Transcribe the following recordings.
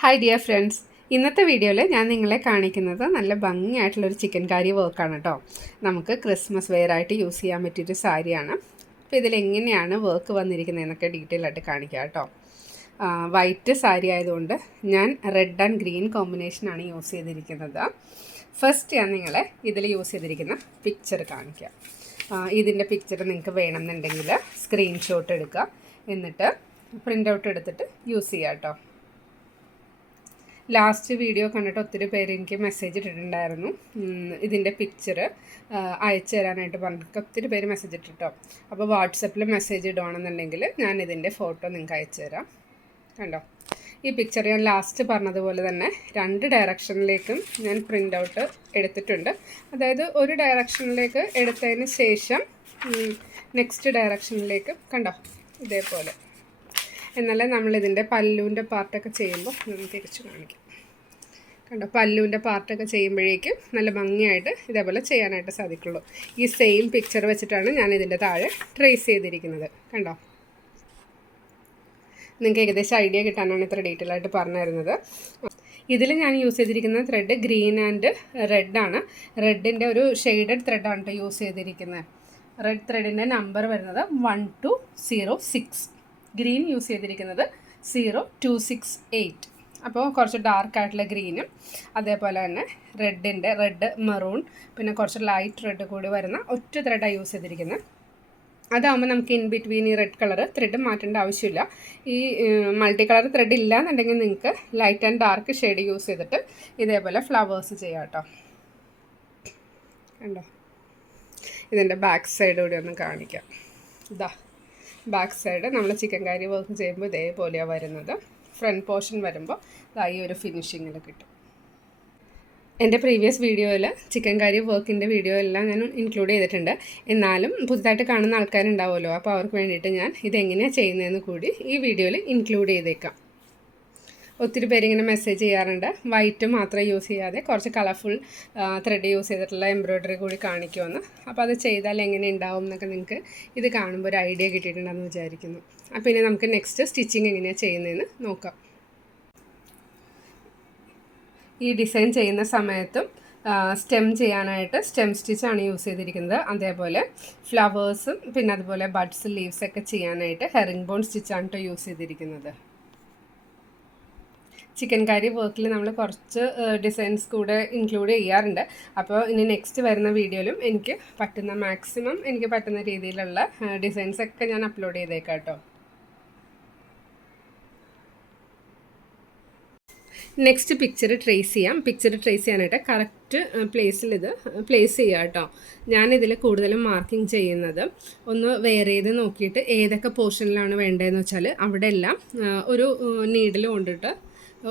Hi dear friends, ഇന്നത്തെ വീഡിയോയിൽ ഞാൻ നിങ്ങളെ കാണിക്കുന്നത് നല്ല ഭംഗിയായിട്ടുള്ളൊരു ചിക്കൻ കാരി വർക്കാണ് കേട്ടോ. നമുക്ക് ക്രിസ്മസ് വെയർ ആയിട്ട് യൂസ് ചെയ്യാൻ പറ്റിയൊരു സാരിയാണ്. അപ്പോൾ ഇതിലെങ്ങനെയാണ് വർക്ക് വന്നിരിക്കുന്നതെന്നൊക്കെ ഡീറ്റെയിൽ ആയിട്ട് കാണിക്കാം കേട്ടോ. വൈറ്റ് സാരി ആയതുകൊണ്ട് ഞാൻ റെഡ് ആൻഡ് ഗ്രീൻ കോമ്പിനേഷനാണ് യൂസ് ചെയ്തിരിക്കുന്നത്. ഫസ്റ്റ് ഞാൻ നിങ്ങളെ ഇതിൽ യൂസ് ചെയ്തിരിക്കുന്ന പിക്ചർ കാണിക്കാം. ഇതിൻ്റെ പിക്ചർ നിങ്ങൾക്ക് വേണമെന്നുണ്ടെങ്കിൽ സ്ക്രീൻഷോട്ട് എടുക്കുക, എന്നിട്ട് പ്രിൻ്റ് ഔട്ട് എടുത്തിട്ട് യൂസ് ചെയ്യാം കേട്ടോ. ലാസ്റ്റ് വീഡിയോ കണ്ടിട്ട് ഒത്തിരി പേര് എനിക്ക് മെസ്സേജ് ഇട്ടിട്ടുണ്ടായിരുന്നു, ഇതിൻ്റെ പിക്ചർ അയച്ചു തരാനായിട്ട് പറഞ്ഞിട്ട് ഒത്തിരി പേര് മെസ്സേജ് ഇട്ടിട്ടോ. അപ്പോൾ വാട്സപ്പിൽ മെസ്സേജ് ഇടുകയാണെന്നുണ്ടെങ്കിൽ ഞാൻ ഇതിൻ്റെ ഫോട്ടോ നിങ്ങൾക്ക് അയച്ചു തരാം. കണ്ടോ, ഈ പിക്ചർ ഞാൻ ലാസ്റ്റ് പറഞ്ഞതുപോലെ തന്നെ രണ്ട് ഡയറക്ഷനിലേക്കും ഞാൻ പ്രിൻ്റ് ഔട്ട് എടുത്തിട്ടുണ്ട്. അതായത് ഒരു ഡയറക്ഷനിലേക്ക് എടുത്തതിന് ശേഷം നെക്സ്റ്റ് ഡയറക്ഷനിലേക്ക് കണ്ടോ ഇതേപോലെ. എന്നാലേ നമ്മളിതിൻ്റെ പല്ലുവിൻ്റെ പാർട്ടൊക്കെ ചെയ്യുമ്പോൾ നമുക്ക് തിരിച്ച് കാണിക്കും. കണ്ടോ, പല്ലുവിൻ്റെ പാർട്ടൊക്കെ ചെയ്യുമ്പോഴേക്കും നല്ല ഭംഗിയായിട്ട് ഇതേപോലെ ചെയ്യാനായിട്ട് സാധിക്കുള്ളൂ. ഈ സെയിം പിക്ചർ വെച്ചിട്ടാണ് ഞാൻ ഇതിൻ്റെ താഴെ ട്രേസ് ചെയ്തിരിക്കുന്നത്. കണ്ടോ, നിങ്ങൾക്ക് ഏകദേശം ഐഡിയ കിട്ടാനാണ് ഇത്ര ഡീറ്റെയിൽ ആയിട്ട് പറഞ്ഞു തരുന്നത്. ഇതിൽ ഞാൻ യൂസ് ചെയ്തിരിക്കുന്ന ത്രെഡ് ഗ്രീൻ ആൻഡ് റെഡാണ്. റെഡിൻ്റെ ഒരു ഷെയ്ഡഡ് ത്രെഡാണ് കേട്ടോ യൂസ് ചെയ്തിരിക്കുന്നത്. റെഡ് ത്രെഡിൻ്റെ നമ്പർ വരുന്നത് 1206. ഗ്രീൻ യൂസ് ചെയ്തിരിക്കുന്നത് 0268. അപ്പോൾ കുറച്ച് ഡാർക്കായിട്ടുള്ള ഗ്രീനും അതേപോലെ തന്നെ റെഡ് മെറൂൺ പിന്നെ കുറച്ച് ലൈറ്റ് റെഡ് കൂടി വരുന്ന ഒറ്റ ത്രെഡാണ് യൂസ് ചെയ്തിരിക്കുന്നത്. അതാകുമ്പോൾ നമുക്ക് ഇൻ ബിറ്റ്വീൻ ഈ റെഡ് കളർ ത്രെഡ് മാറ്റേണ്ട ആവശ്യമില്ല. ഈ മൾട്ടി കളർ ത്രെഡ് ഇല്ല എന്നുണ്ടെങ്കിൽ നിങ്ങൾക്ക് light and dark shade use ചെയ്തിട്ട് ഇതേപോലെ ഫ്ലവേഴ്സ് ചെയ്യാം കേട്ടോ. കണ്ടോ, ഇതിൻ്റെ ബാക്ക് സൈഡ് കൂടി ഒന്ന് കാണിക്കാം. ഇതാ ബാക്ക് സൈഡ് നമ്മൾ ചിക്കൻ കാരി വർക്ക് ചെയ്യുമ്പോൾ ഇതേപോലെയാണ് വരുന്നത്. ഫ്രണ്ട് പോർഷൻ വരുമ്പോൾ ഈ ഒരു ഫിനിഷിങ്ങിൽ കിട്ടും. എൻ്റെ പ്രീവിയസ് വീഡിയോയിൽ ചിക്കൻ കാരി വർക്കിൻ്റെ വീഡിയോ എല്ലാം ഞാൻ ഇൻക്ലൂഡ് ചെയ്തിട്ടുണ്ട്. എന്നാലും പുതുതായിട്ട് കാണുന്ന ആൾക്കാരുണ്ടാവുമല്ലോ, അപ്പോൾ അവർക്ക് വേണ്ടിയിട്ട് ഞാൻ ഇതെങ്ങനെയാണ് ചെയ്യുന്നതെന്ന് കൂടി ഈ വീഡിയോയിൽ ഇൻക്ലൂഡ് ചെയ്തേക്കാം. ഒത്തിരി പേരിങ്ങനെ മെസ്സേജ് ചെയ്യാറുണ്ട്, വൈറ്റ് മാത്രം യൂസ് ചെയ്യാതെ കുറച്ച് കളർഫുൾ ത്രെഡ് യൂസ് ചെയ്തിട്ടുള്ള എംബ്രോയ്ഡറി കൂടി കാണിക്കുമെന്ന്. അപ്പോൾ അത് ചെയ്താൽ എങ്ങനെ ഉണ്ടാവും എന്നൊക്കെ നിങ്ങൾക്ക് ഇത് കാണുമ്പോൾ ഒരു ഐഡിയ കിട്ടിയിട്ടുണ്ടെന്ന് വിചാരിക്കുന്നു. അപ്പോൾ ഇനി നമുക്ക് നെക്സ്റ്റ് സ്റ്റിച്ചിങ് എങ്ങനെയാണ് ചെയ്യുന്നതെന്ന് നോക്കാം. ഈ ഡിസൈൻ ചെയ്യുന്ന സമയത്തും സ്റ്റെം ചെയ്യാനായിട്ട് സ്റ്റെം സ്റ്റിച്ചാണ് യൂസ് ചെയ്തിരിക്കുന്നത്. അതേപോലെ ഫ്ലവേഴ്സും പിന്നെ അതുപോലെ ബഡ്സ് ലീവ്സൊക്കെ ചെയ്യാനായിട്ട് ഹെറിംഗ് ബോൺ സ്റ്റിച്ചാണ് കേട്ടോ യൂസ് ചെയ്തിരിക്കുന്നത്. ചിക്കൻ കാരി വർക്കിൽ നമ്മൾ കുറച്ച് ഡിസൈൻസ് കൂടെ ഇൻക്ലൂഡ് ചെയ്യാറുണ്ട്. അപ്പോൾ ഇനി നെക്സ്റ്റ് വരുന്ന വീഡിയോയിലും എനിക്ക് പറ്റുന്ന മാക്സിമം എനിക്ക് പറ്റുന്ന രീതിയിലുള്ള ഡിസൈൻസൊക്കെ ഞാൻ അപ്ലോഡ് ചെയ്തേക്കാം കേട്ടോ. നെക്സ്റ്റ് പിക്ചർ ട്രേസ് ചെയ്യാം. പിക്ചർ ട്രേസ് ചെയ്യാനായിട്ട് കറക്റ്റ് പ്ലേസിൽ ഇത് പ്ലേസ് ചെയ്യുക കേട്ടോ. ഞാനിതിൽ കൂടുതലും മാർക്കിംഗ് ചെയ്യുന്നത് ഒന്ന് വെയർ ചെയ്ത് നോക്കിയിട്ട് ഏതൊക്കെ പോർഷനിലാണ് വേണ്ടതെന്ന് വെച്ചാൽ അവിടെ എല്ലാം ഒരു നീഡിൽ കൊണ്ടിട്ട്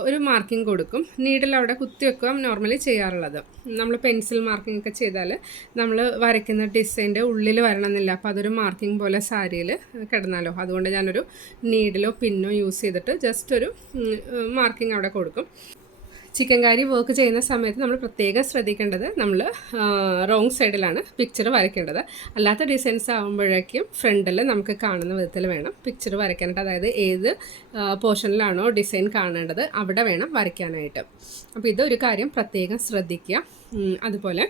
ഒരു മാർക്കിംഗ് കൊടുക്കും. നീഡിൽ അവിടെ കുത്തി വെക്കുക നോർമലി ചെയ്യാറുള്ളത്. നമ്മൾ പെൻസിൽ മാർക്കിംഗ് ഒക്കെ ചെയ്താൽ നമ്മൾ വരയ്ക്കുന്ന ഡിസൈൻ്റെ ഉള്ളിൽ വരണമെന്നില്ല. അപ്പോൾ അതൊരു മാർക്കിംഗ് പോലെ സാരിയിൽ കിടന്നാലോ, അതുകൊണ്ട് ഞാനൊരു നീഡിലോ പിന്നോ യൂസ് ചെയ്തിട്ട് ജസ്റ്റ് ഒരു മാർക്കിംഗ് അവിടെ കൊടുക്കും. ചിക്കൻ കാരി വർക്ക് ചെയ്യുന്ന സമയത്ത് നമ്മൾ പ്രത്യേകം ശ്രദ്ധിക്കേണ്ടത് നമ്മൾ റോങ് സൈഡിലാണ് പിക്ചർ വരയ്ക്കേണ്ടത്. അല്ലാത്ത ഡിസൈൻസ് ആകുമ്പോഴേക്കും ഫ്രണ്ടിൽ നമുക്ക് കാണുന്ന വിധത്തിൽ വേണം പിക്ചർ വരയ്ക്കാനായിട്ട്. അതായത് ഏത് പോർഷനിലാണോ ഡിസൈൻ കാണേണ്ടത് അവിടെ വേണം വരയ്ക്കാനായിട്ട്. അപ്പോൾ ഇതൊരു കാര്യം പ്രത്യേകം ശ്രദ്ധിക്കുക. അതുപോലെ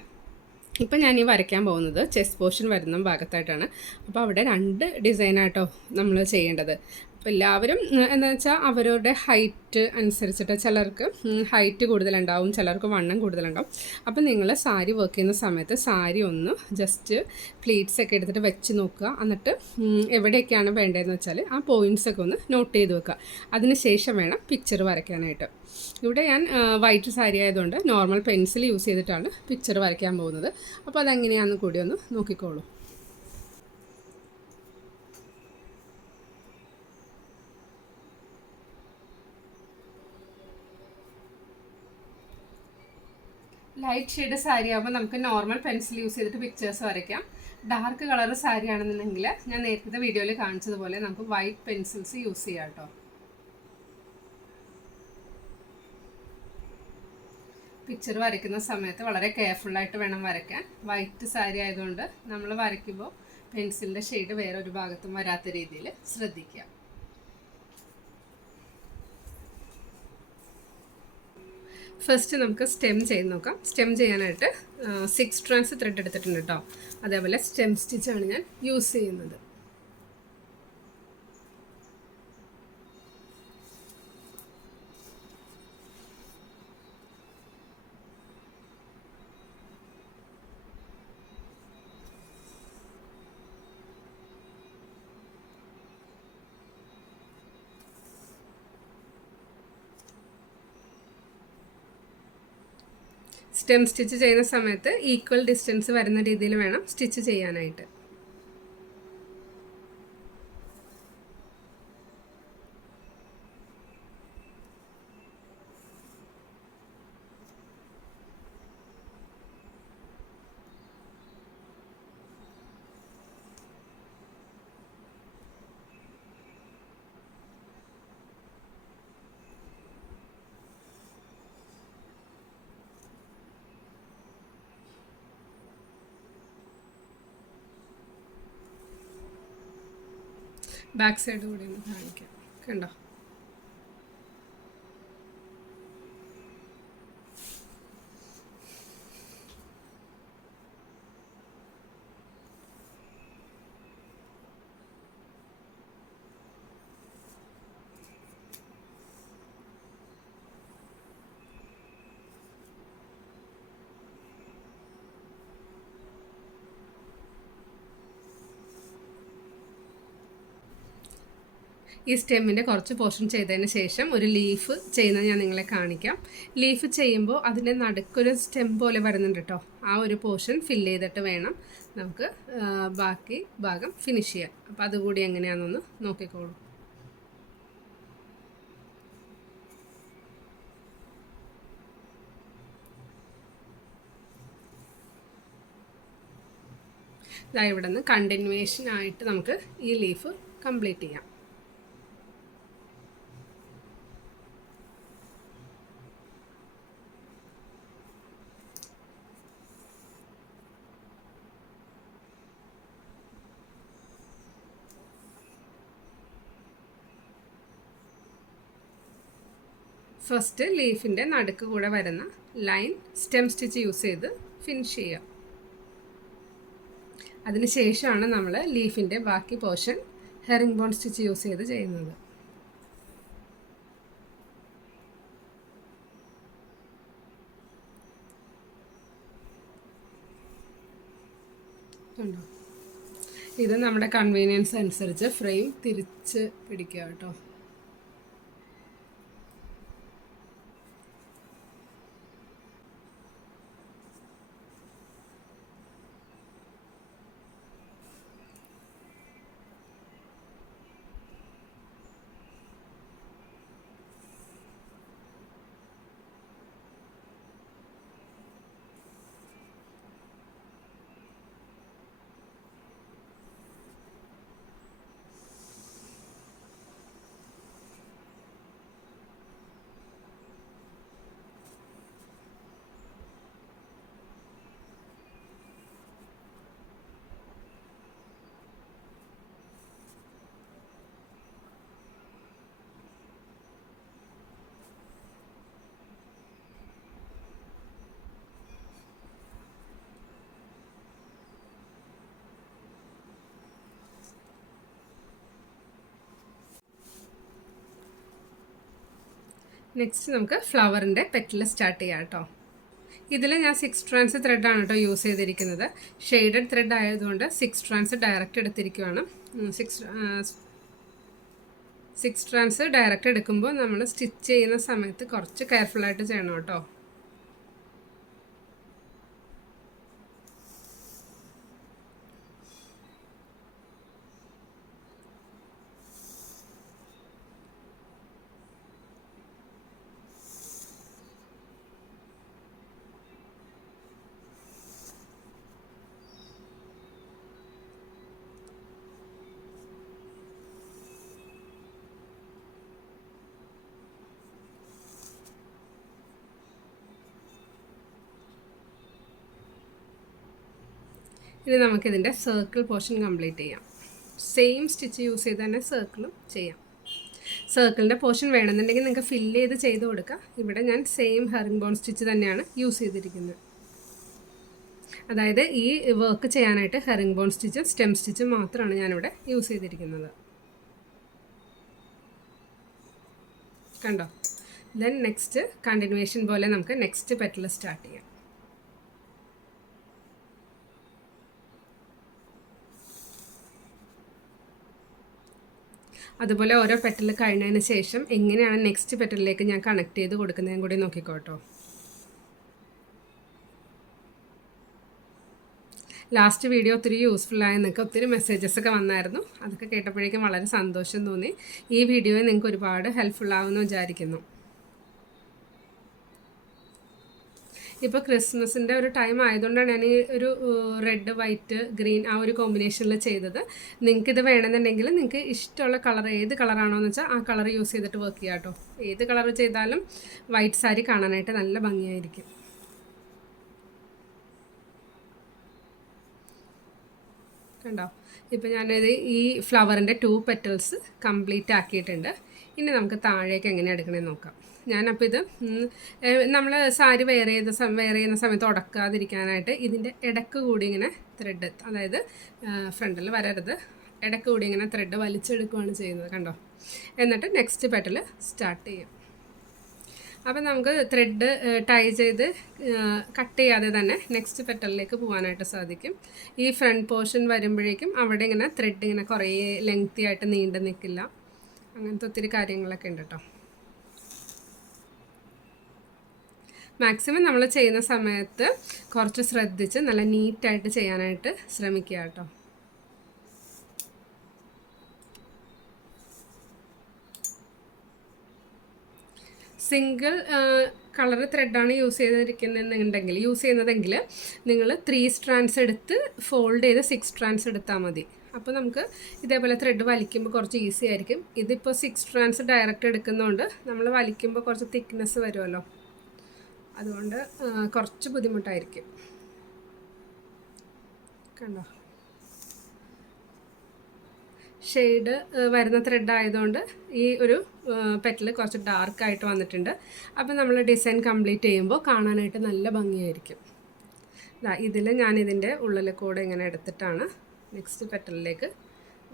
ഇപ്പം ഞാൻ ഈ വരയ്ക്കാൻ പോകുന്നത് ചെസ്റ്റ് പോർഷൻ വരുന്ന ഭാഗത്തായിട്ടാണ്. അപ്പോൾ അവിടെ രണ്ട് ഡിസൈനായിട്ടോ നമ്മൾ ചെയ്യേണ്ടത്. അപ്പോൾ എല്ലാവരും എന്താണെന്ന് വെച്ചാൽ അവരുടെ ഹൈറ്റ് അനുസരിച്ചിട്ട് ചിലർക്ക് ഹൈറ്റ് കൂടുതലുണ്ടാവും, ചിലർക്ക് വണ്ണം കൂടുതലുണ്ടാവും. അപ്പോൾ നിങ്ങൾ സാരി വർക്ക് ചെയ്യുന്ന സമയത്ത് സാരി ഒന്ന് ജസ്റ്റ് പ്ലീറ്റ്സ് ഒക്കെ എടുത്തിട്ട് വെച്ച് നോക്കുക. എന്നിട്ട് എവിടെയൊക്കെയാണ് വേണ്ടതെന്ന് വെച്ചാൽ ആ പോയിൻറ്റ്സൊക്കെ ഒന്ന് നോട്ട് ചെയ്ത് വെക്കുക. അതിന് ശേഷം വേണം പിക്ചർ വരയ്ക്കാനായിട്ട്. ഇവിടെ ഞാൻ വൈറ്റ് സാരി ആയതുകൊണ്ട് നോർമൽ പെൻസിൽ യൂസ് ചെയ്തിട്ടാണ് പിക്ചർ വരയ്ക്കാൻ പോകുന്നത്. അപ്പോൾ അതെങ്ങനെയാണെന്ന് കൂടി ഒന്ന് നോക്കിക്കോളൂ. ലൈറ്റ് ഷെയ്ഡ് സാരി ആകുമ്പോൾ നമുക്ക് നോർമൽ പെൻസിൽ യൂസ് ചെയ്തിട്ട് പിക്ചേഴ്സ് വരയ്ക്കാം. ഡാർക്ക് കളർ സാരി ആണെന്നുണ്ടെങ്കിൽ ഞാൻ നേരത്തെ വീഡിയോയിൽ കാണിച്ചതുപോലെ നമുക്ക് വൈറ്റ് പെൻസിൽസ് യൂസ് ചെയ്യാം കേട്ടോ. പിക്ചർ വരയ്ക്കുന്ന സമയത്ത് വളരെ കെയർഫുള്ളായിട്ട് വേണം വരയ്ക്കാൻ. വൈറ്റ് സാരി ആയതുകൊണ്ട് നമ്മൾ വരയ്ക്കുമ്പോൾ പെൻസിലിൻ്റെ ഷെയ്ഡ് വേറൊരു ഭാഗത്തും വരാത്ത രീതിയിൽ ശ്രദ്ധിക്കുക. ഫസ്റ്റ് നമുക്ക് സ്റ്റെം ചെയ്ത് നോക്കാം. സ്റ്റെം ചെയ്യാനായിട്ട് 6 strands ത്രെഡ് എടുത്തിട്ടുണ്ട് കേട്ടോ. അതേപോലെ സ്റ്റെം സ്റ്റിച്ചാണ് ഞാൻ യൂസ് ചെയ്യുന്നത്. സ്റ്റെം സ്റ്റിച്ച് ചെയ്യുന്ന സമയത്ത് ഈക്വൽ ഡിസ്റ്റൻസ് വരുന്ന രീതിയിൽ വേണം സ്റ്റിച്ച് ചെയ്യാനായിട്ട്. ബാക്ക് സൈഡ് കൂടി ഒന്ന് കാണിക്കാം. കണ്ടോ? ഈ സ്റ്റെമ്മിൻ്റെ കുറച്ച് പോർഷൻ ചെയ്തതിന് ശേഷം ഒരു ലീഫ് ചെയ്യുന്നത് ഞാൻ നിങ്ങളെ കാണിക്കാം. ലീഫ് ചെയ്യുമ്പോൾ അതിൻ്റെ നടുക്കൊരു സ്റ്റെം പോലെ വരുന്നുണ്ട് കേട്ടോ. ആ ഒരു പോർഷൻ ഫില്ല് ചെയ്തിട്ട് വേണം നമുക്ക് ബാക്കി ഭാഗം ഫിനിഷ് ചെയ്യാം. അപ്പോൾ അതുകൂടി എങ്ങനെയാണെന്നൊന്ന് നോക്കിക്കോളൂ. ഇവിടെ നിന്ന് കണ്ടിന്യൂവേഷൻ ആയിട്ട് നമുക്ക് ഈ ലീഫ് കംപ്ലീറ്റ് ചെയ്യാം. ഫസ്റ്റ് ലീഫിൻ്റെ നടുക്ക് കൂടെ വരുന്ന ലൈൻ സ്റ്റെം സ്റ്റിച്ച് യൂസ് ചെയ്ത് ഫിനിഷ് ചെയ്യുക. അതിനുശേഷമാണ് നമ്മൾ ലീഫിൻ്റെ ബാക്കി portion herringbone stitch use ചെയ്ത് ചെയ്യുന്നത്. കണ്ടോ? ഇത് നമ്മുടെ കൺവീനിയൻസ് അനുസരിച്ച് ഫ്രെയിം തിരിച്ച് പിടിക്കുക കേട്ടോ. നെക്സ്റ്റ് നമുക്ക് ഫ്ലവറിൻ്റെ പെറ്റൽ സ്റ്റാർട്ട് ചെയ്യാം കേട്ടോ. ഇതിൽ ഞാൻ 6 strands ത്രെഡാണ് കേട്ടോ യൂസ് ചെയ്തിരിക്കുന്നത്. ഷെയ്ഡഡ് ത്രെഡ് ആയതുകൊണ്ട് 6 strands ഡയറക്റ്റ് എടുത്തിരിക്കുകയാണ്. 6 strands ഡയറക്റ്റ് എടുക്കുമ്പോൾ നമ്മൾ സ്റ്റിച്ച് ചെയ്യുന്ന സമയത്ത് കുറച്ച് കെയർഫുള്ളായിട്ട് ചെയ്യണം കേട്ടോ. ഇനി നമുക്കിതിൻ്റെ സർക്കിൾ പോർഷൻ കംപ്ലീറ്റ് ചെയ്യാം. സെയിം സ്റ്റിച്ച് യൂസ് ചെയ്ത് തന്നെ സർക്കിളും ചെയ്യാം. സർക്കിളിൻ്റെ പോർഷൻ വേണമെന്നുണ്ടെങ്കിൽ നിങ്ങൾക്ക് ഫില്ല് ചെയ്ത് കൊടുക്കുക. ഇവിടെ ഞാൻ സെയിം ഹെറിംഗ് ബോൺ സ്റ്റിച്ച് തന്നെയാണ് യൂസ് ചെയ്തിരിക്കുന്നത്. അതായത് ഈ വർക്ക് ചെയ്യാനായിട്ട് ഹെറിംഗ് ബോൺ സ്റ്റിച്ചും സ്റ്റെം സ്റ്റിച്ചും മാത്രമാണ് ഞാനിവിടെ യൂസ് ചെയ്തിരിക്കുന്നത്. കണ്ടോ? ദെൻ നെക്സ്റ്റ് കണ്ടിന്യൂവേഷൻ പോലെ നമുക്ക് നെക്സ്റ്റ് പെറ്റൽ സ്റ്റാർട്ട് ചെയ്യാം. അതുപോലെ ഓരോ പെറ്റൽ കഴിഞ്ഞതിന് ശേഷം എങ്ങനെയാണ് നെക്സ്റ്റ് പെറ്റലിലേക്ക് ഞാൻ കണക്ട് ചെയ്ത് കൊടുക്കുന്നതും കൂടി നോക്കിക്കോട്ടോ. ലാസ്റ്റ് വീഡിയോ ഒത്തിരി യൂസ്ഫുള്ളായി, നിങ്ങൾക്ക് ഒത്തിരി മെസ്സേജസൊക്കെ വന്നായിരുന്നു. അതൊക്കെ കേട്ടപ്പോഴേക്കും വളരെ സന്തോഷം തോന്നി. ഈ വീഡിയോ നിങ്ങൾക്ക് ഒരുപാട് ഹെൽപ്ഫുള്ളാവുമെന്ന് വിചാരിക്കുന്നു. ഇപ്പോൾ ക്രിസ്മസിൻ്റെ ഒരു ടൈം ആയതുകൊണ്ടാണ് ഞാൻ ഈ ഒരു റെഡ് വൈറ്റ് ഗ്രീൻ ആ ഒരു കോമ്പിനേഷനിൽ ചെയ്തത്. നിങ്ങൾക്കിത് വേണമെന്നുണ്ടെങ്കിൽ നിങ്ങൾക്ക് ഇഷ്ടമുള്ള കളർ ഏത് കളറാണോ എന്ന് വെച്ചാൽ ആ കളർ യൂസ് ചെയ്തിട്ട് വർക്ക് ചെയ്യാം കേട്ടോ. ഏത് കളർ ചെയ്താലും വൈറ്റ് സാരി കാണാനായിട്ട് നല്ല ഭംഗിയായിരിക്കും. കണ്ടോ? ഇപ്പോൾ ഞാനത് ഈ ഫ്ലവറിൻ്റെ 2 പെറ്റൽസ് കംപ്ലീറ്റ് ആക്കിയിട്ടുണ്ട്. ഇനി നമുക്ക് താഴേക്ക് എങ്ങനെ എടുക്കണമെന്ന് നോക്കാം. ഞാനപ്പോൾ ഇത് നമ്മൾ സാരി വെയർ ചെയ്യുന്ന സമയത്ത് ഉടക്കാതിരിക്കാനായിട്ട് ഇതിൻ്റെ ഇടക്ക് കൂടി ഇങ്ങനെ ത്രെഡ്, അതായത് ഫ്രണ്ടിൽ വരരുത്, ഇടക്ക് കൂടി ഇങ്ങനെ ത്രെഡ് വലിച്ചെടുക്കുകയാണ് ചെയ്യുന്നത്. കണ്ടോ? എന്നിട്ട് നെക്സ്റ്റ് പെറ്റൽ സ്റ്റാർട്ട് ചെയ്യും. അപ്പം നമുക്ക് ത്രെഡ് ടൈ ചെയ്ത് കട്ട് ചെയ്യാതെ തന്നെ നെക്സ്റ്റ് പെറ്റലിലേക്ക് പോകാനായിട്ട് സാധിക്കും. ഈ ഫ്രണ്ട് പോർഷൻ വരുമ്പോഴേക്കും അവിടെ ഇങ്ങനെ ത്രെഡ് ഇങ്ങനെ കുറേ ലെങ്തി ആയിട്ട് നീണ്ടു നിൽക്കില്ല. അങ്ങനത്തെ ഒത്തിരി കാര്യങ്ങളൊക്കെ ഉണ്ട് കേട്ടോ. മാക്സിമം നമ്മൾ ചെയ്യുന്ന സമയത്ത് കുറച്ച് ശ്രദ്ധിച്ച് നല്ല നീറ്റായിട്ട് ചെയ്യാനായിട്ട് ശ്രമിക്കുക കേട്ടോ. സിംഗിൾ കളർ ത്രെഡാണ് യൂസ് ചെയ്യുന്നതെങ്കിൽ നിങ്ങൾ 3 സ്ട്രാൻഡ്സ് എടുത്ത് ഫോൾഡ് ചെയ്ത് 6 സ്ട്രാൻഡ്സ് എടുത്താൽ മതി. അപ്പോൾ നമുക്ക് ഇതേപോലെ ത്രെഡ് വലിക്കുമ്പോൾ കുറച്ച് ഈസി ആയിരിക്കും. ഇതിപ്പോൾ 6 സ്ട്രാൻഡ്സ് ഡയറക്റ്റ് എടുക്കുന്നതുകൊണ്ട് നമ്മൾ വലിക്കുമ്പോൾ കുറച്ച് തിക്നെസ് വരുമല്ലോ, അതുകൊണ്ട് കുറച്ച് ബുദ്ധിമുട്ടായിരിക്കും. കണ്ടോ? ഷെയ്ഡ് വരുന്ന ത്രെഡ് ആയതുകൊണ്ട് ഈ ഒരു പെറ്റൽ കുറച്ച് ഡാർക്കായിട്ട് വന്നിട്ടുണ്ട്. അപ്പോൾ നമ്മൾ ഡിസൈൻ കംപ്ലീറ്റ് ചെയ്യുമ്പോൾ കാണാനായിട്ട് നല്ല ഭംഗിയായിരിക്കും. ഇതിൽ ഞാനിതിൻ്റെ ഉള്ളിൽ കൂടെ ഇങ്ങനെ എടുത്തിട്ടാണ് നെക്സ്റ്റ് പെറ്റലിലേക്ക്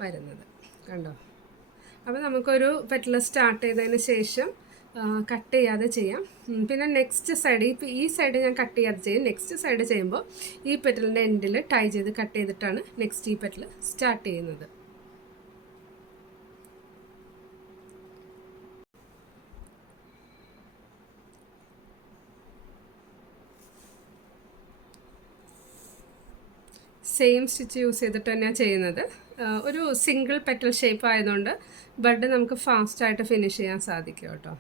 വരുന്നത്. കണ്ടോ? അപ്പോൾ നമുക്കൊരു പെറ്റൽ സ്റ്റാർട്ട് ചെയ്തതിന് ശേഷം കട്ട് ചെയ്യാതെ ചെയ്യാം. പിന്നെ നെക്സ്റ്റ് സൈഡ്, ഇപ്പോൾ ഈ സൈഡ് ഞാൻ കട്ട് ചെയ്യാതെ ചെയ്യും. നെക്സ്റ്റ് സൈഡ് ചെയ്യുമ്പോൾ ഈ പെറ്റലിൻ്റെ എൻഡിൽ ടൈ ചെയ്ത് കട്ട് ചെയ്തിട്ടാണ് നെക്സ്റ്റ് ഈ പെറ്റൽ സ്റ്റാർട്ട് ചെയ്യുന്നത്. സെയിം സ്റ്റിച്ച് യൂസ് ചെയ്തിട്ട് തന്നെയാണ് ചെയ്യുന്നത്. ഒരു സിംഗിൾ പെറ്റൽ ഷേപ്പ് ആയതുകൊണ്ട് ബഡ് നമുക്ക് ഫാസ്റ്റായിട്ട് ഫിനിഷ് ചെയ്യാൻ സാധിക്കും കേട്ടോ.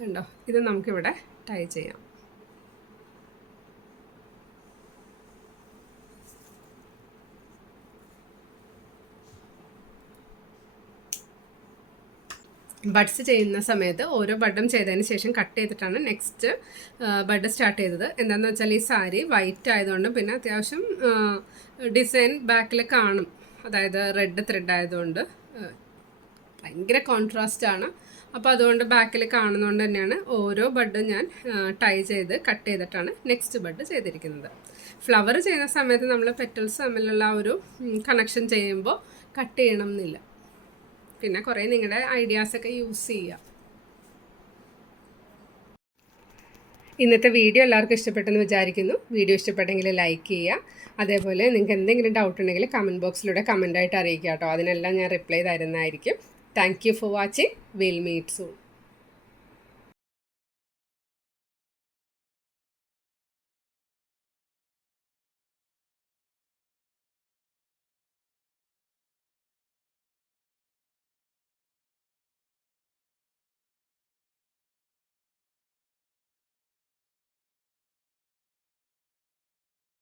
കണ്ടോ? ഇത് നമുക്കിവിടെ ടൈ ചെയ്യാം. ബഡ്സ് ചെയ്യുന്ന സമയത്ത് ഓരോ ബഡും ചെയ്തതിന് ശേഷം കട്ട് ചെയ്തിട്ടാണ് നെക്സ്റ്റ് ബഡ് സ്റ്റാർട്ട് ചെയ്തത്. എന്താണെന്ന് വെച്ചാൽ ഈ സാരി വൈറ്റ് ആയതുകൊണ്ട് പിന്നെ അത്യാവശ്യം ഡിസൈൻ ബാക്കിൽ കാണും. അതായത് റെഡ് ത്രെഡ് ആയതുകൊണ്ട് ഭയങ്കര കോൺട്രാസ്റ്റാണ്. അപ്പോൾ അതുകൊണ്ട് ബാക്കിൽ കാണുന്നതുകൊണ്ട് തന്നെയാണ് ഓരോ ബഡും ഞാൻ ടൈ ചെയ്ത് കട്ട് ചെയ്തിട്ടാണ് നെക്സ്റ്റ് ബഡ് ചെയ്തിരിക്കുന്നത്. ഫ്ലവർ ചെയ്യുന്ന സമയത്ത് നമ്മൾ പെറ്റൽസ് തമ്മിലുള്ള ഒരു കണക്ഷൻ ചെയ്യുമ്പോൾ കട്ട് ചെയ്യണം എന്നില്ല. പിന്നെ കുറേ നിങ്ങളുടെ ഐഡിയാസൊക്കെ യൂസ് ചെയ്യുക. ഇന്നത്തെ വീഡിയോ എല്ലാവർക്കും ഇഷ്ടപ്പെട്ടെന്ന് വിചാരിക്കുന്നു. വീഡിയോ ഇഷ്ടപ്പെട്ടെങ്കിൽ ലൈക്ക് ചെയ്യുക. അതേപോലെ നിങ്ങൾക്ക് എന്തെങ്കിലും ഡൗട്ട് ഉണ്ടെങ്കിൽ കമൻറ്റ് ബോക്സിലൂടെ കമൻ്റായിട്ട് അറിയിക്കുക കേട്ടോ. അതിനെല്ലാം ഞാൻ റിപ്ലൈ തരുന്നതായിരിക്കും. Thank you for watching. Will meet soon.